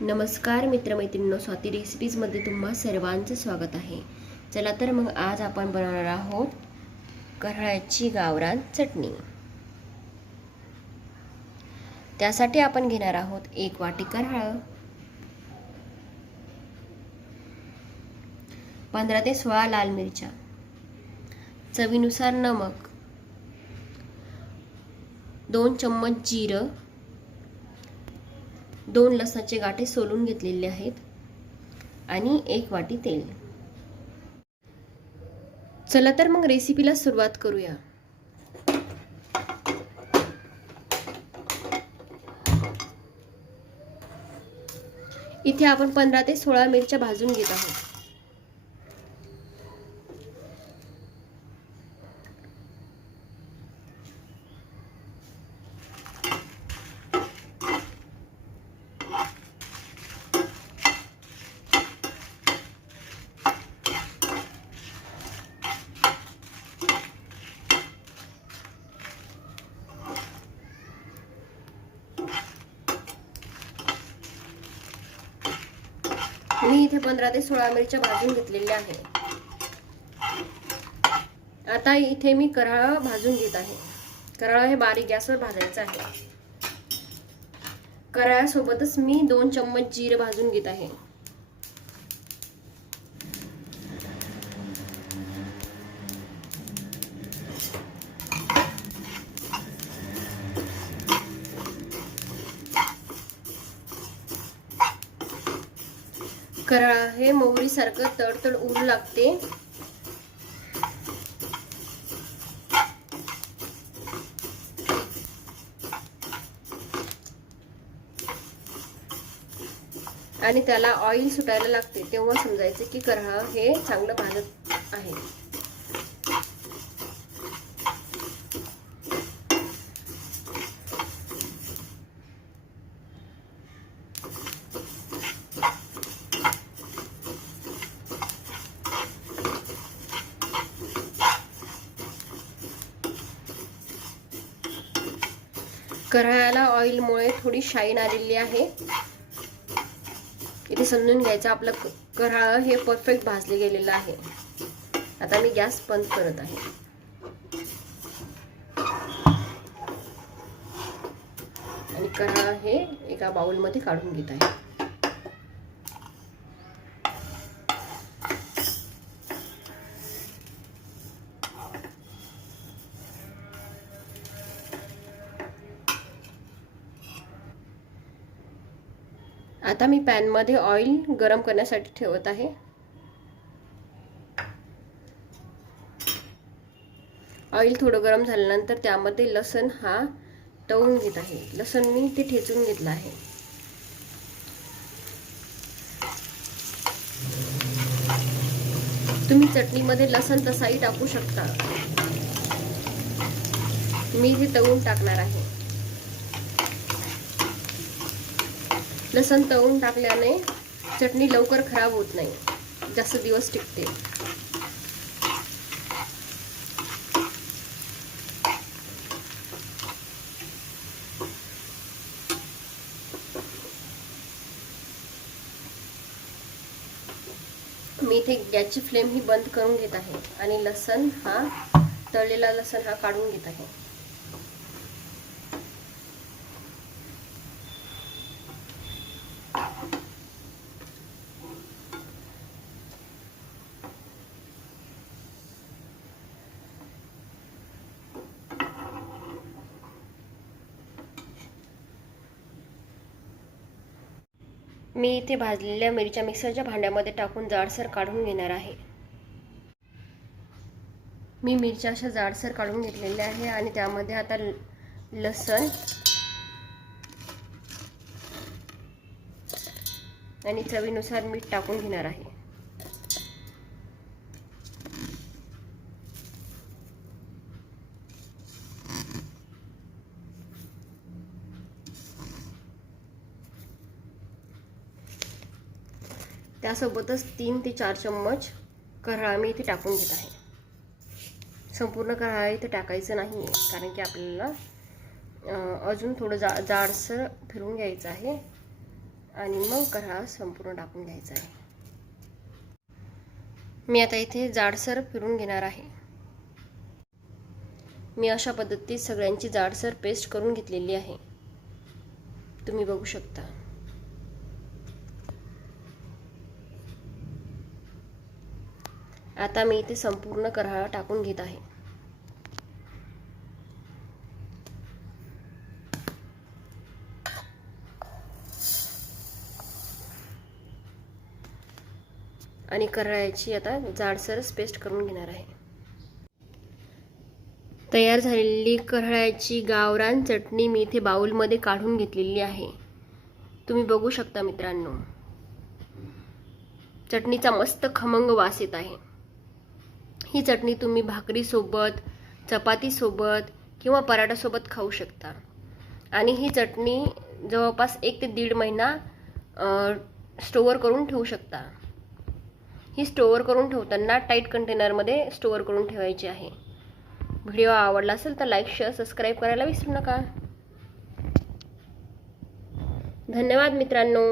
नमस्कार मित्रमैत्रिणींनो स्वाती रेसिपीजमध्ये तुम्हा सर्वांचं स्वागत आहे. चला तर मग आज आपण बनवणार आहोत करळ्याची गावरान चटणी. त्यासाठी आपण घेणार आहोत एक वाटी करळ पंधरा ते सोळा लाल मिरच्या चवीनुसार नमक दोन चम्मच जिरं दोन लसणाचे गाठे सोलून घेतलेले आहेत आणि एक वाटी तेल. चला तर मग रेसिपीला सुरुवात करूया. इथे आपण पंधरा ते सोळा मिरच्या भाजून घेत आहोत. मी इथे पंधरा ते सोळा मिरच्या भाजून घेतलेल्या आहे आता इथे मी कराळ भाजून घेत आहे. कराळ हे बारीक गॅसवर भाजायचं आहे. कराळ्यासोबतच मी दोन चम्मच जिरं भाजून घेत आहे. कराळा हे मोहरीसारखं तडतड उडू लागते. आणि त्याला ऑइल सुटायला लागते. तेव्हा समजायचं की करहा हे चांगलं भाजत आहे. कराळ्याला ऑइलमुळे थोडी शाईन आलेली आहे. इथे समजून घ्यायचं आपलं कराळ हे परफेक्ट भाजले गेलेलं आहे. आता मी गॅस बंद करत आहे. आणि कराळ हे एका बाउलमध्ये काढून घेत आहे. आता मी पॅनमध्ये ऑइल गरम करण्यासाठी ठेवत आहे. ऑइल थोडं गरम झाल्यानंतर त्यामध्ये लसण हा तळून घेत आहे. लसण मी ते ठेचून घेतलं आहे. तुम्ही चटणीमध्ये लसण तसाही टाकू शकता. मी हे तळून टाकणार आहे. लसण तळून टाकल्याने चटणी लवकर खराब होत नाही. जास्त दिवस टिकते. मी इथे गॅसची फ्लेम ही बंद करून घेत आहे आणि लसण हा तळलेला लसण हा काढून घेत आहे. मी इथे भाजलेल्या मिरच्या मिक्सरच्या भांड्यामध्ये टाकून जाडसर काढून घेणार आहे. मी मिरच्या अशा जाडसर काढून घेतलेल्या आहे आणि त्यामध्ये आता लसण आणि चवीनुसार मीठ टाकून घेणार आहे. त्यासोबतच तीन ते चार चम्मच कराळा मी इथे टाकून घेत आहे. संपूर्ण कराळा इथे टाकायचं नाही आहे कारण की आपल्याला अजून थोडं जा जाडसर फिरवून घ्यायचं आहे आणि मग कढा संपूर्ण टाकून घ्यायचा आहे. मी आता इथे जाडसर फिरून घेणार आहे. मी अशा पद्धतीत सगळ्यांची जाडसर पेस्ट करून घेतलेली आहे. तुम्ही बघू शकता. आता मी इथे संपूर्ण करहाळा टाकून घेत आहे. आणि कराळ्याची आता जाडसरच पेस्ट करून घेणार आहे. तयार झालेली करळ्याची गावरान चटणी मी इथे बाऊलमध्ये काढून घेतलेली आहे. तुम्ही बघू शकता मित्रांनो. चटणीचा मस्त खमंग वास येत आहे. ही चटणी तुम्ही भाकरीसोबत चपातीसोबत किंवा पराठासोबत खाऊ शकता. आणि ही चटणी जवळपास एक ते दीड महिना स्टोअर करून ठेवू शकता. ही स्टोअर करून ठेवताना टाईट कंटेनरमध्ये स्टोअर करून ठेवायची आहे. व्हिडिओ आवडला असेल तर लाईक शेअर सबस्क्राईब करायला विसरू नका. धन्यवाद मित्रांनो.